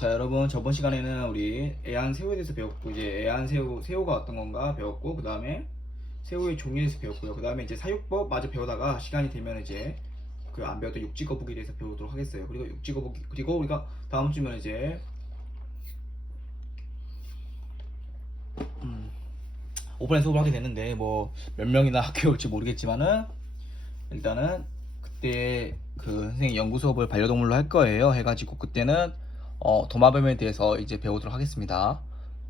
자, 여러분, 저번 시간에는 우리 애완새우에 대해서 배웠고, 이제 새우가 어떤 건가 배웠고, 그 다음에 새우의 종류에 대해서 배웠고요. 그 다음에 이제 사육법 마저 배우다가 시간이 되면 이제 그 안 배웠던 육지거북이에 대해서 배우도록 하겠어요. 그리고 육지거북이, 그리고 우리가 다음 주면 이제 오픈해 수업을 하게 되는데, 뭐 몇 명이나 학교에 올지 모르겠지만은 일단은 그때 그 선생님 연구 수업을 반려동물로 할 거예요. 해가지고 그때는 도마뱀에 대해서 이제 배우도록 하겠습니다.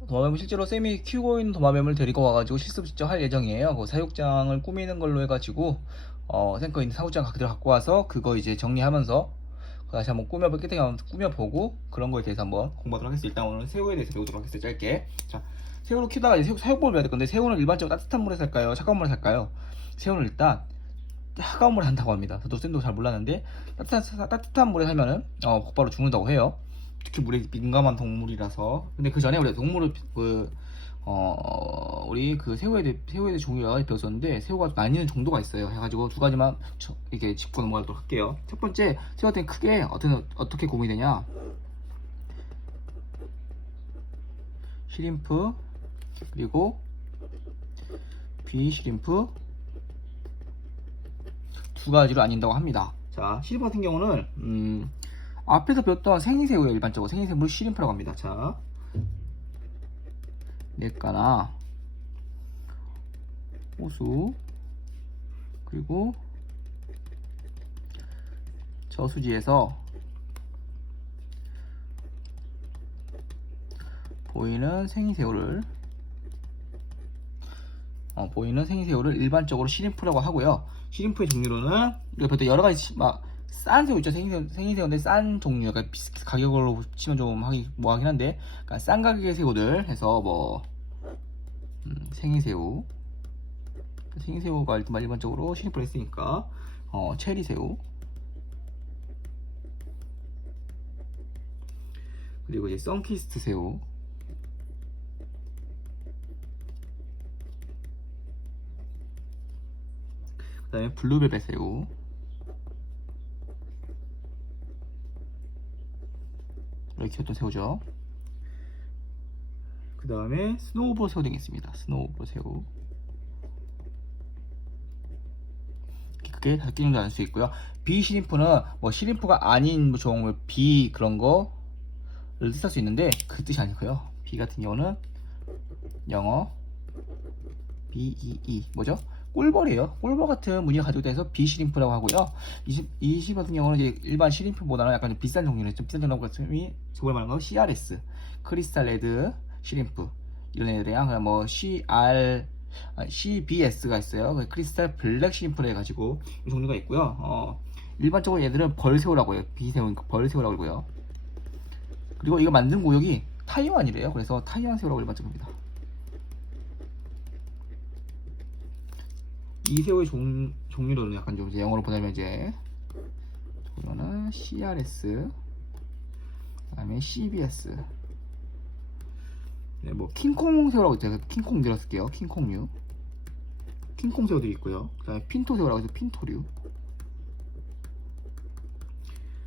도마뱀은 실제로 쌤이 키우고 있는 도마뱀을 데리고 와가지고 실습 직접 할 예정이에요. 그 사육장을 꾸미는 걸로 해가지고 쌤 거 있는 사육장 그대로 갖고 와서 그거 이제 정리하면서 다시 한번 깨끗하게 한번 꾸며보고 그런 거에 대해서 한번 공부하도록 하겠습니다. 일단 오늘 새우에 대해서 배우도록 하겠습니다. 짧게. 자, 새우를 키우다가 이제 사육법을 배워야 될 건데, 새우는 일반적으로 따뜻한 물에 살까요? 차가운 물에 살까요? 새우는 일단 차가운 물에 산다고 합니다. 저도 쌤도 잘 몰랐는데 따뜻한 물에 살면은 곧바로 죽는다고 해요. 특히 물에 민감한 동물이라서. 근데 그 전에 우리 동물을 우리 그 새우에 대해 종류가 여러 가지 배웠었는데, 새우가 나뉘는 정도가 있어요. 해가지고 두 가지만 이렇게 짚고 넘어가도록 할게요. 첫 번째, 새우 같은 크게 어떻게 구분이 되냐? 시림프, 그리고 비시림프, 두 가지로 나뉜다고 합니다. 자, 시림프 같은 경우는 앞에서 배웠던 생새우예요. 일반적으로 생새우를 시림프라고 합니다. 자, 넷가나 호수, 그리고 저수지에서 보이는 생새우를 일반적으로 시림프라고 하고요. 시림프의 종류로는 우리가 배웠던 여러 가지 싼 새우 있죠. 생새우인데 싼 종류, 그러니까 가격으로 치면 좀 하기 뭐하긴 한데, 그러니까 싼 가격의 새우들 해서 뭐 생새우가 일반적으로 시림프를 했으니까 체리새우, 그리고 이제 선키스트 새우, 그 다음에 블루벨벳 새우, 이렇게 키웠던 새우죠. 그 다음에 스노우볼 새우 등이 있습니다. 스노우볼 새우, 그게 5개 정도 나눌 수 있고요. 비시림프는 뭐 시림프가 아닌 종을 비 그런 거를 뜻할 수 있는데 그 뜻이 아니고요. 비 같은 경우는 영어 BEE 뭐죠? 꿀벌이에요. 꿀벌 같은 무늬가 가지고 있어서 비시림프라고 하고요. 이 시림프 같은 경우는 이제 일반 시림프보다는 약간 좀 비싼 종류는 좀 비싼 종류 같은 이 저번에 말한 거 CRS, 크리스탈 레드 시림프, 이런 애들이랑 그냥 뭐 CBS가 있어요. 크리스탈 블랙 시림프로 해가지고 이 종류가 있고요. 일반적으로 얘들은 벌새우라고 해요. 비새우니까 벌새우라고 하고요. 그리고 이거 만든 구역이 타이완이래요. 그래서 타이완 새우라고 일반적으로 합니다. 이 새우의 종류로는 약간 좀 이제 영어로 보자면 이제 이거는 CRS, 그다음에 CBS, 네, 뭐 킹콩 새우라고 있죠. 킹콩 들었을게요. 킹콩류, 킹콩 새우도 있고요. 그다음에 핀토 새우라고 해서 핀토류,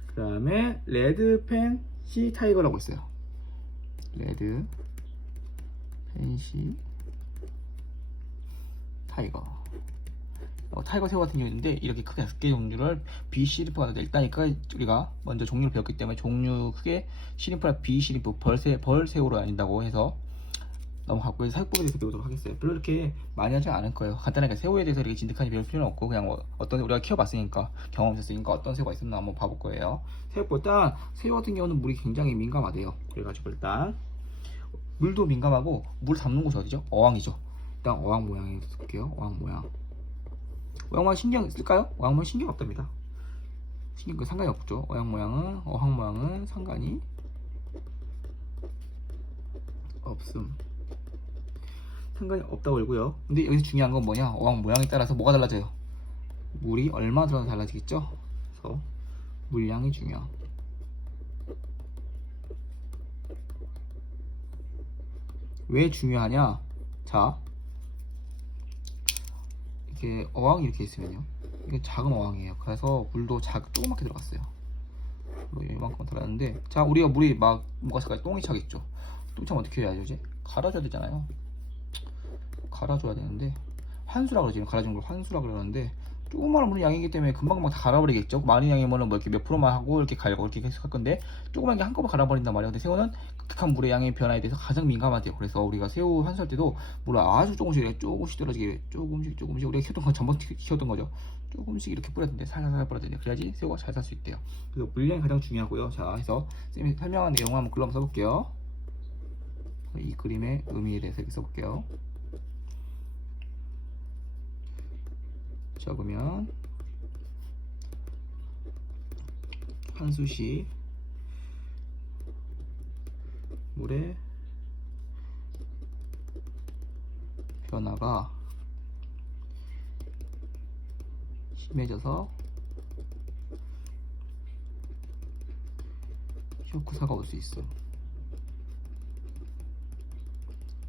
그다음에 레드 펜시 타이거라고 있어요. 레드 펜시 타이거. 타이거 새우 같은 경우인데 이렇게 크게 5개 종류를 비시림프가 있다니까, 우리가 먼저 종류를 배웠기 때문에 종류 크게 시림프나 비시림프, 벌새우로 나뉜다고 해서 넘어갔고, 사육법에 대해서 배우도록 하겠어요. 별로 이렇게 많이 하지 않을 거예요. 간단하게 새우에 대해서 이렇게 진득하게 배울 필요는 없고, 그냥 어떤 우리가 키워봤으니까, 경험 있었으니까 어떤 새우가 있었나 한번 봐볼 거예요. 새우법, 일단 새우 같은 경우는 물이 굉장히 민감하대요. 그래가지고 일단 물도 민감하고 물 담는 곳이 어디죠? 어항이죠. 일단 어항 모양을 볼게요. 어항 모양 신경 쓸까요? 어항 모양 신경 없답니다. 상관이 없죠. 어항 모양은 상관이 없음. 상관이 없다고 알고요. 근데 여기서 중요한 건 뭐냐? 어항 모양에 따라서 뭐가 달라져요? 물이 얼마 들어서 달라지겠죠? 그래서 물량이 중요. 왜 중요하냐? 자, 이렇게 어항이 이렇게 있으면요, 이게 작은 어항이에요. 그래서 물도 조그맣게 들어갔어요. 이만큼 달았는데, 자 우리가 물이 막 뭐가 색깔 똥이 차겠죠. 똥이 차면 어떻게 해야죠? 이제 갈아줘야 되잖아요. 갈아줘야 되는데, 환수라 그러지. 갈아주는 걸 환수라 그러는데, 조그마한 물의 양이기 때문에 금방금방 다 갈아버리겠죠. 많은 양이면은 뭐 이렇게 몇 프로만 하고 이렇게 갈고 이렇게 계속 할 건데, 조그만 게 한꺼번에 갈아버린단 말이에요. 근데 새우는 극한 물의 양의 변화에 대해서 가장 민감하대요. 그래서 우리가 새우 환수할 때도 물을 아주 조금씩 떨어지게 조금씩 우리가 키웠던 건 전번 키웠던 거죠. 조금씩 이렇게 뿌려야 되는데, 살살 뿌려야 되는데, 그래야지 새우가 잘 살 수 있대요. 그래서 물량이 가장 중요하고요. 자, 해서 쌤이 설명한 내용을 한번 글로 한번 써볼게요. 이 그림의 의미에 대해서 이렇게 써볼게요. 적으면 환수시 물의 변화가 심해져서 쇼크사가 올 수 있어.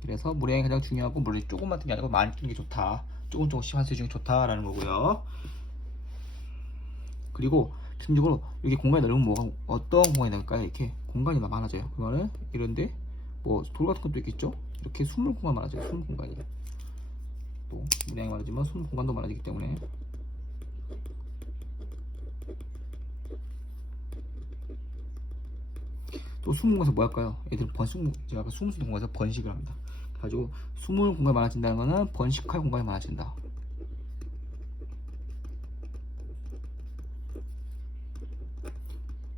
그래서 물의 양이 가장 중요하고, 물이 조금만 뜨는 게 아니고 많이 뜨는 게 좋다. 조금씩 환수해 주는 게 좋다라는 거고요. 그리고 기본적으로 이렇게 공간이 넓으면 뭐가 어떤 공간이 넓을까요? 이렇게 공간이 많아져요. 그러면은 이런데 뭐 돌 같은 것도 있겠죠. 이렇게 숨을 공간 많아져요. 숨을 공간이. 또 물량이 많아지면 숨을 공간도 많아지기 때문에, 또 숨은 공간에서 뭐 할까요? 애들 제가 아까 숨을 쉬는 공간에서 번식을 합니다. 그래가지고 숨을 공간이 많아진다는 거는 번식할 공간이 많아진다.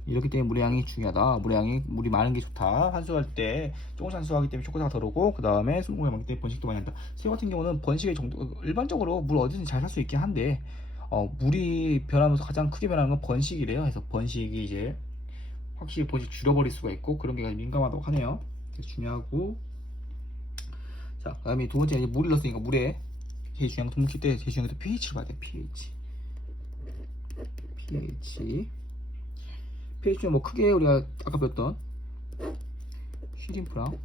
이렇기 때문에 물의 양이 중요하다. 물이 많은 게 좋다. 환수할 때 조금씩 환수하기 때문에 쇼크사가 덜 오고, 그 다음에 숨을 공간이 많기 때문에 번식도 많이 한다. 새우 같은 경우는 번식의 정도, 일반적으로 물 어디든지 잘 살 수 있긴 한데, 물이 변하면서 가장 크게 변하는 건 번식이래요. 그래서 번식이 이제 확실히 번식 줄여버릴 수가 있고, 그런 게 민감하다고 하네요. 그래서 중요하고, 자, 그 다음에 두 번째, 이제 물을 넣었으니까 물에 제일 중요한 건 동물 키울 때 제일 중요한 건 pH를 봐야 돼. pH 중에 뭐 크게 우리가 아까 배웠던 시림프랑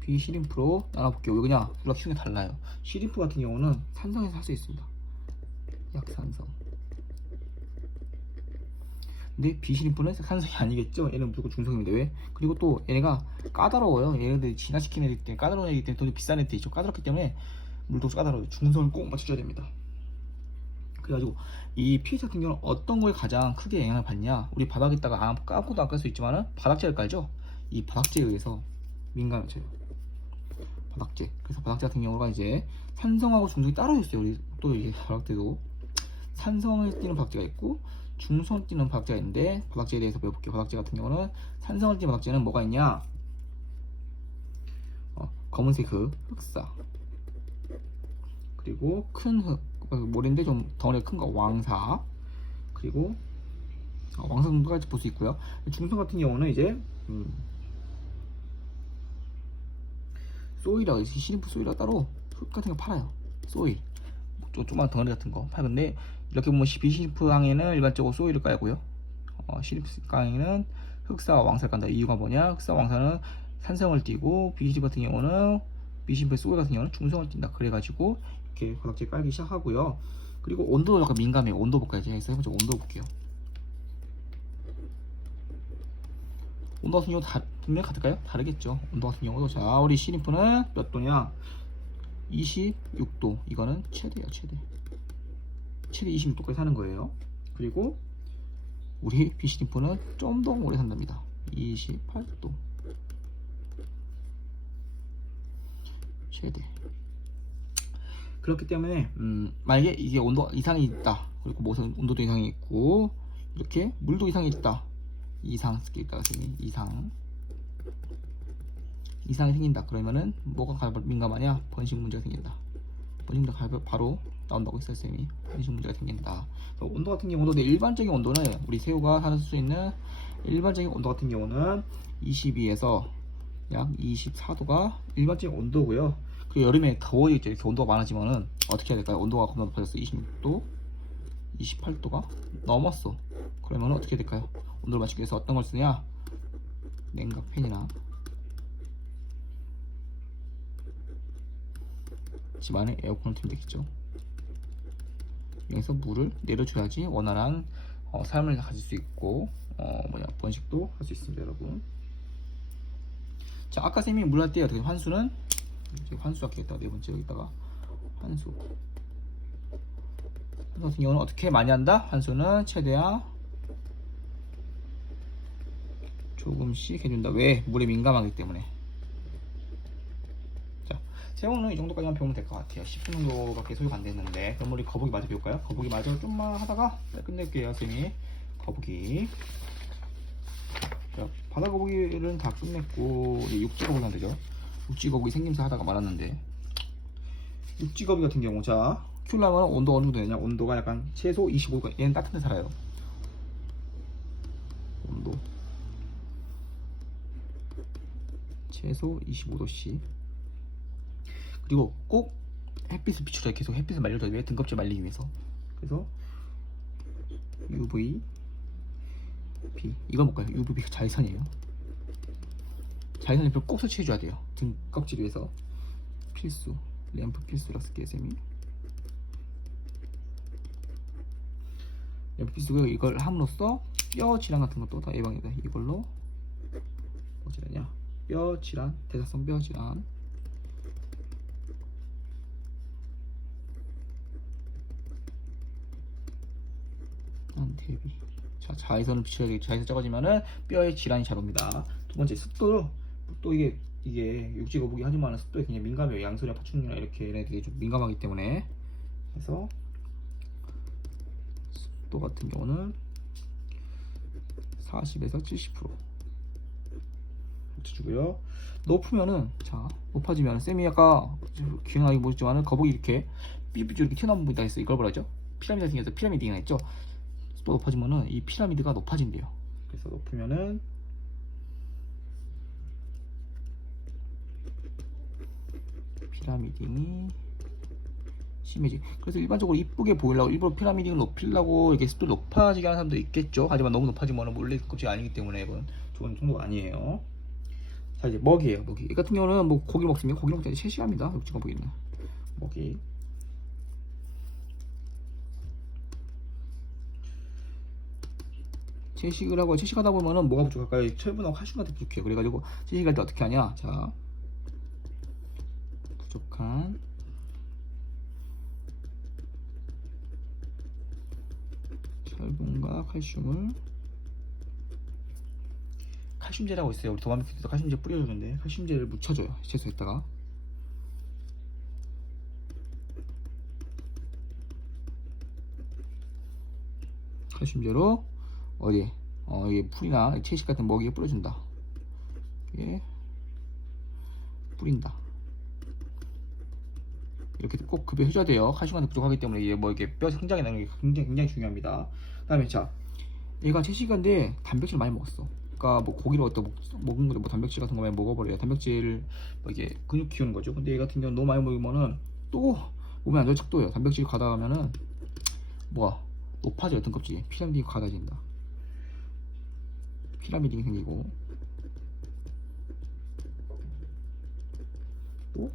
비시림프로 나눠볼게요. 왜 그냥 우리가 키우는 게 달라요. 시림프 같은 경우는 산성에서 할 수 있습니다. 약산성. 근데 비시림프는 산성이 아니겠죠. 얘는 무조건 중성입니다. 왜? 그리고 또 얘네가 까다로워요. 얘네들 진화시키는 애들 때문에, 까다로운 애들 때문에 돈 비싼 애들 있죠. 까다롭기 때문에 물도 까다로워요. 중성을 꼭 맞춰줘야 됩니다. 그래가지고 이 pH 같은 경우는 어떤 거에 가장 크게 영향을 받냐, 우리 바닥에다가 까고도 안 깔 수 있지만은 바닥재를 깔죠. 이 바닥재에 의해서 민감해져요. 바닥재. 그래서 바닥재 같은 경우가 이제 산성하고 중성이 따로 있어요. 우리 또 이게 바닥재도 산성을 띠는 바닥재가 있고 중성을 띠는 바닥재가 있는데, 바닥재에 대해서 배워볼게요. 바닥재 같은 경우는 산성을 띠는 바닥재는 뭐가 있냐, 검은색 흑사, 그리고 큰 모래인데 좀 덩어리가 큰 거 왕사, 그리고 왕사 정도까지 볼 수 있고요. 중성 같은 경우는 이제 소일이라고, 시림프 소일이라고 따로 흙 같은 거 팔아요. 소일 조그만 덩어리 같은 거 팔는데, 이렇게 보면 비시림프 항에는 일반적으로 소일을 깔고요, 시림프 항에는 흑사와 왕사를 깐다. 이유가 뭐냐, 흑사와 왕사는 산성을 띠고, 비시림프 같은 경우는 비시림프 소일 같은 경우는 중성을 띈다. 그래가지고 이렇게 바닥재 깔기 시작하고요. 그리고 온도도 약간 민감해요. 온도 볼까요? 제가 해서 온도 볼게요. 온도 같은 경우 분명히 같을까요? 다르겠죠. 온도 같은 경우도, 자 우리 시림프는 몇 도냐, 26도. 이거는 최대야. 최대 26도까지 사는 거예요. 그리고 우리 비시림프는 좀 더 오래 산답니다. 28도 최대. 그렇기 때문에 만약에 이게 온도 이상이 있다, 그리고 무슨 온도도 이상이 있고, 이렇게 물도 이상이 있다, 이상이 생긴다. 그러면은 뭐가 민감하냐, 번식 문제가 생긴다. 번식 문제가 바로 나온다고 했어요, 쌤이. 번식 문제가 생긴다. 온도 같은 경우도, 일반적인 온도는 우리 새우가 살 수 있는 일반적인 온도 같은 경우는 22에서 약 24도가 일반적인 온도고요. 그 여름에 더워지겠죠. 이렇게 온도가 많아지면은 어떻게 해야 될까요? 온도가 겁나 높아졌어. 26도, 28도가 넘었어. 그러면 어떻게 해야 될까요? 온도를 맞추기 위해서 어떤 걸 쓰냐? 냉각 팬이나 집안에 에어컨을 틀면 되겠죠. 그래서 물을 내려줘야지 원활한 삶을 가질 수 있고 번식도 할 수 있습니다, 여러분. 자, 아까 쌤이 물 할 때 어떻게 환수는 환수 할게요. 네 번째 여기다가 환수 같은 경우는 어떻게 많이 한다? 환수는 최대한 조금씩 해준다. 왜? 물에 민감하기 때문에. 자, 세모는 이 정도까지만 배우면 될 것 같아요. 10분 정도밖에 소요가 안 됐는데. 그럼 우리 거북이 마저 배울까요? 거북이 마저 좀만 하다가 끝낼게요, 쌤이. 거북이. 자, 바다 거북이는 다 끝냈고 우리 육지 거북이 하면 되죠. 육지 거북이 생김새 하다가 말았는데, 육지 거북이 같은 경우 자 키우려면 온도 어느 정도 되냐? 온도가 약간 최소 25도. 얘는 따뜻한 데 살아요. 온도 최소 25도씨. 그리고 꼭 햇빛을 비추줘야, 계속 햇빛을 말려줘야 돼. 등껍질 말리기 위해서. 그래서 UV B 이거 볼까요? UVB 자외선이에요. 자외선 램프를 꼭 설치해줘야 돼요. 등껍질 위에서 필수. 램프 필수라 쓸게요, 쌤이. 램프 필수고, 이걸 함으로써 뼈 질환 같은 것도 다 예방이다. 이걸로 뭐 질환이야? 뼈 질환, 대사성 뼈 질환. 대비. 자, 자외선을 비춰야 돼. 자외선 적어지면은 뼈의 질환이 잘 옵니다. 두 번째, 습도. 또 이게 육지 거북이 하지만 습도에 굉장히 민감해요. 양손이나 파충류나 이렇게 얘네들이 좀 민감하기 때문에. 그래서 습도 같은 경우는 40에서 70% 주고요. 높으면은, 자, 높아지면 쌤이 아까 기억나게 보셨지만은 거북이 이렇게 삐삐 이렇게 튀어나온 부분이 다 있어. 이걸 뭐라죠? 피라미드 생겨서 피라미드가 있죠. 또 높아지면은 이 피라미드가 높아진대요. 그래서 높으면은 피라미딩이 심해지. 그래서 일반적으로 이쁘게 보이려고 일부러 피라미딩을 높이려고 이렇게 습도 높아지게 하는 사람도 있겠죠. 하지만 너무 높아지면 원래 껍질이 아니기 때문에 이건 좋은 정도가 아니에요. 자, 이제 먹이에요. 먹이. 이 같은 경우는 뭐 고기를 먹습니다. 고기를 먹자 이제 3시간입니다. 육지가 보이는 먹이. 채식을 하고, 채식하다 보면은 뭐가 부족할까요? 철분하고 칼슘 같은 게 부족해요. 그래가지고 채식할 때 어떻게 하냐? 자, 부족한 철분과 칼슘을, 칼슘제라고 있어요. 우리 도마미키도 칼슘제 뿌려주는데 칼슘제를 묻혀줘요. 채소에다가. 칼슘제로 어디 이게 풀이나 채식 같은 먹이에 뿌려준다. 예, 뿌린다. 이렇게 꼭 급여해줘야 돼요. 칼슘이 부족하기 때문에 이게 뭐 이게 뼈 성장에 나는 게 굉장히 중요합니다. 그다음에 자, 얘가 채식인데 단백질 많이 먹었어. 그러니까 뭐 고기를 어떤 먹은 거뭐 단백질 같은 거 많이 먹어버려요. 단백질 뭐 이게 근육 키우는 거죠. 근데 얘 같은 경우는 너무 많이 먹으면은 또 몸에 안 좋은 척도예요. 단백질이 과다하면은 뭐가 높아져요. 등껍질이 피라미딩이 과다진다. 피라미딩이 생기고, 또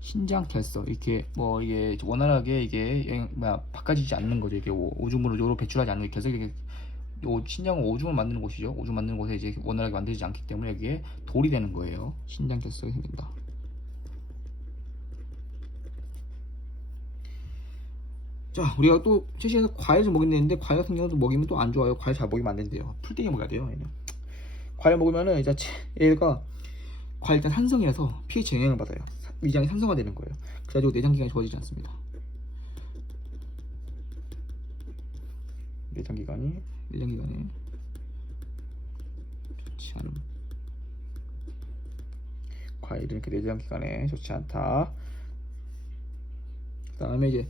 신장 결석, 이렇게 뭐 이게 원활하게 이게 바꿔지지 않는 거죠. 이게 오줌으로 배출하지 않는 결석이, 이렇게 신장은 오줌을 만드는 곳이죠. 오줌 만드는 곳에 이제 원활하게 만들지 않기 때문에 여기에 돌이 되는 거예요. 신장 결석이 생긴다. 자, 우리가 또 채식에서 과일을 먹였는데 과일 같은 경우도 먹이면 또 안 좋아요. 과일 잘 먹이면 안 된대요. 풀떼기 먹어야 돼요. 얘는. 과일 먹으면은 이제 얘가 과일 일단 산성이라서 pH 영향을 받아요. 위장이 산성화되는 거예요. 그래가지고 내장 기관이 좋아지지 않습니다. 내장 기관에 좋지 않음. 과일은 이렇게 내장 기관에 좋지 않다. 그 다음에 이제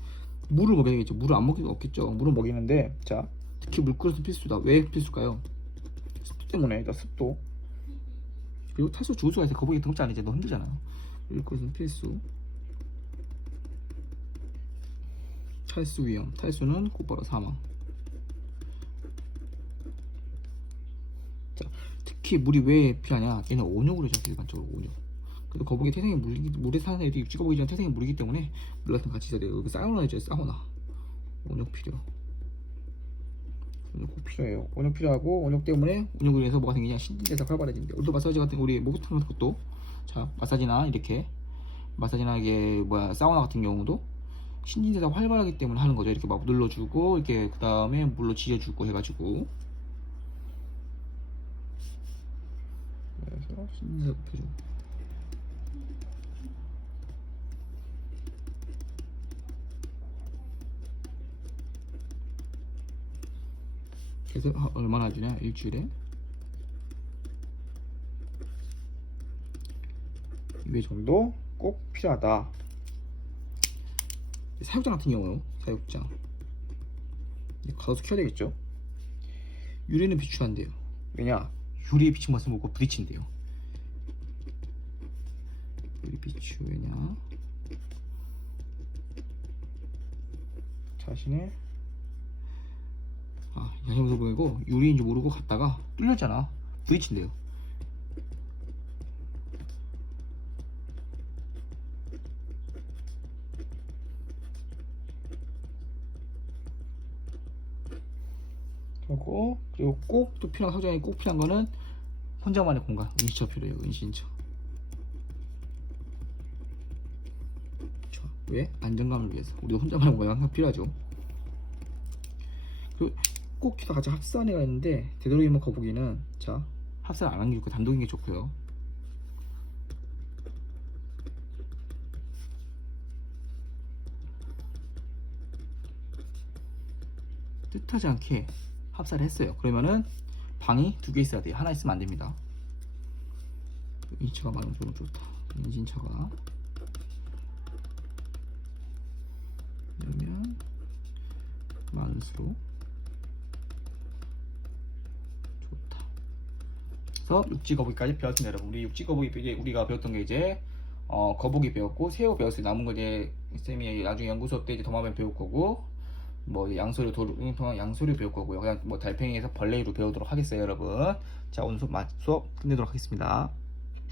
물을 먹여야 되겠죠. 물을 안 먹일 수 없겠죠. 물을 먹이는데, 자, 특히 물그릇은 필수다. 왜 필수일까요? 습도 때문에. 습도. 그리고 탈수 죽을 수가 있어요. 거북이 등껍질 아니지. 너무 힘들잖아요. 물그릇은 필수. 탈수 위험. 탈수는 곧바로 사망. 자, 특히 물이 왜 필요하냐? 얘는 온욕으로 잡혀. 일반적으로 온욕. 그래도 거북이 태생이 물에 사는 애들이 육지 거북이랑 태생이 물이기 때문에 물 같은 거 같이 있어야 돼요. 여기 사우나 있죠. 사우나. 온역 필요. 온역 꼭 필요해요. 온역 필요하고 온역 때문에 온역으로 인해서 뭐가 생기냐 신진대사 활발해진대. 오른쪽 마사지 같은 우리 목욕탕 같은 것도 자 마사지나 이렇게 마사지나 이게 뭐야 사우나 같은 경우도 신진대사가 활발하기 때문에 하는 거죠. 이렇게 막 눌러주고 이렇게 그 다음에 물로 지져주고 해가지고 그래서 신진대사 높여주고. 그래서 얼마나 해주냐 일주일에 2회 정도 꼭 필요하다. 사육장 같은 경우 사육장 가둬서 키워야 되겠죠. 유리는 비추한대요. 왜냐 유리에 비춘 것은 뭐고 부딪힌대요. 유리 비추 왜냐 자신의 양념소 보이고 유리인지 모르고 갔다가 뚫렸잖아. 부딪힌대요. 그리고 꼭 또 필요한 사장이 꼭 필요한 거는 혼자만의 공간 은신처 필요해요. 은신처. 왜? 안정감을 위해서. 우리도 혼자만의 공간이 항상 필요하죠. 그리고 꼭 같이 합사한 애가 있는데 되도록이면 거북이는 자 합사를 안 하는 게 좋고 단독인 게 좋고요. 뜻하지 않게 합사를 했어요. 그러면은 방이 2개 있어야 돼요. 하나 있으면 안 됩니다. 인치가 많으면 좀 좋다. 인신처가 그러면 만수로 좋다. 그래서 육지 거북이까지 배웠습니다, 여러분. 우리 육지 거북이 이제 우리가 배웠던 게 이제 거북이 배웠고 새우 배웠어요. 남은 거 이제 쌤이 나중에 연구 수업 때 이제 도마뱀 배울 거고. 뭐 양소류 통한 양소류 배울 거고요. 그냥 뭐 달팽이에서 벌레로 배우도록 하겠어요, 여러분. 자 오늘 수업 끝내도록 하겠습니다.